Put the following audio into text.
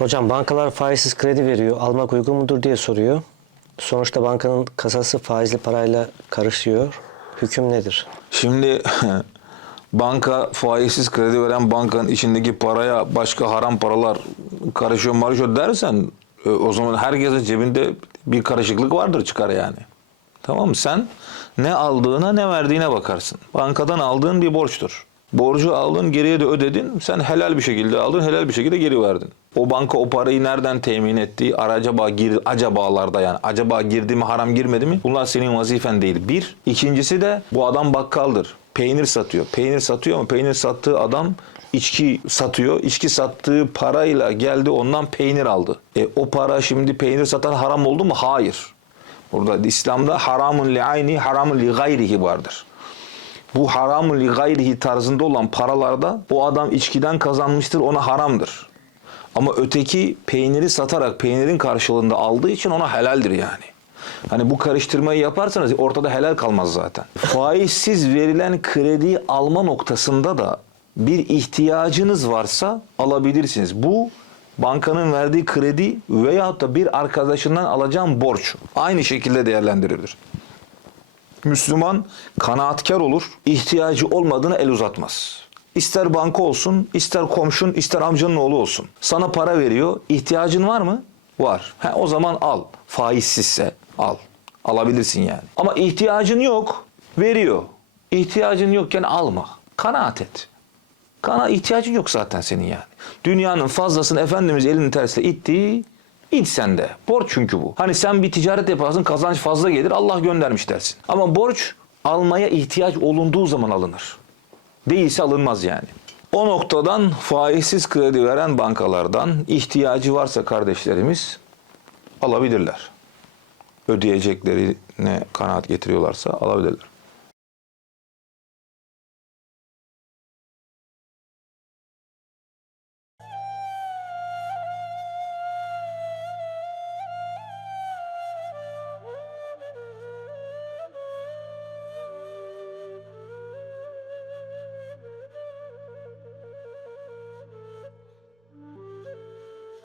Hocam bankalar faizsiz kredi veriyor. Almak uygun mudur diye soruyor. Sonuçta bankanın kasası faizli parayla karışıyor. Hüküm nedir? Şimdi banka faizsiz kredi veren bankanın içindeki paraya başka haram paralar karışıyor marışıyor dersen e, o zaman herkesin cebinde bir karışıklık vardır çıkar yani. Tamam mı? Sen ne aldığına ne verdiğine bakarsın. Bankadan aldığın bir borçtur. Borcu aldın geriye de ödedin. Sen helal bir şekilde aldın helal bir şekilde geri verdin. O banka o parayı nereden temin ettiği acaba gir, acabalarda yani acaba girdi mi haram girmedi mi? Bunlar senin vazifen değil. Bir. İkincisi de bu adam bakkaldır. Peynir satıyor. Peynir satıyor ama peynir sattığı adam içki satıyor. İçki sattığı parayla geldi ondan peynir aldı. E, o para şimdi peynir satan haram oldu mu? Hayır. Burada İslam'da haramun li ayni haramun li gayrihi vardır. Bu haramun li gayrihi tarzında olan paralarda o adam içkiden kazanmıştır ona haramdır. Ama öteki peyniri satarak peynirin karşılığında aldığı için ona helaldir yani. Hani bu karıştırmayı yaparsanız ortada helal kalmaz zaten. Faizsiz verilen krediyi alma noktasında da bir ihtiyacınız varsa alabilirsiniz. Bu bankanın verdiği kredi veyahut da bir arkadaşından alacağım borç. Aynı şekilde değerlendirilir. Müslüman kanaatkar olur, ihtiyacı olmadığına el uzatmaz. İster banka olsun, ister komşun, ister amcanın oğlu olsun. Sana para veriyor, ihtiyacın var mı? Var. Ha, o zaman al. Faizsizse al. Alabilirsin yani. Ama ihtiyacın yok, veriyor. İhtiyacın yokken alma. Kanaat et. Kana ihtiyacın yok zaten senin yani. Dünyanın fazlasını Efendimiz elinin tersiyle itti. İt sen de. Borç çünkü bu. Hani sen bir ticaret yaparsın kazanç fazla gelir Allah göndermiş dersin. Ama borç almaya ihtiyaç olunduğu zaman alınır. Değilse alınmaz yani. O noktadan faizsiz kredi veren bankalardan ihtiyacı varsa kardeşlerimiz alabilirler. Ödeyeceklerine kanaat getiriyorlarsa alabilirler.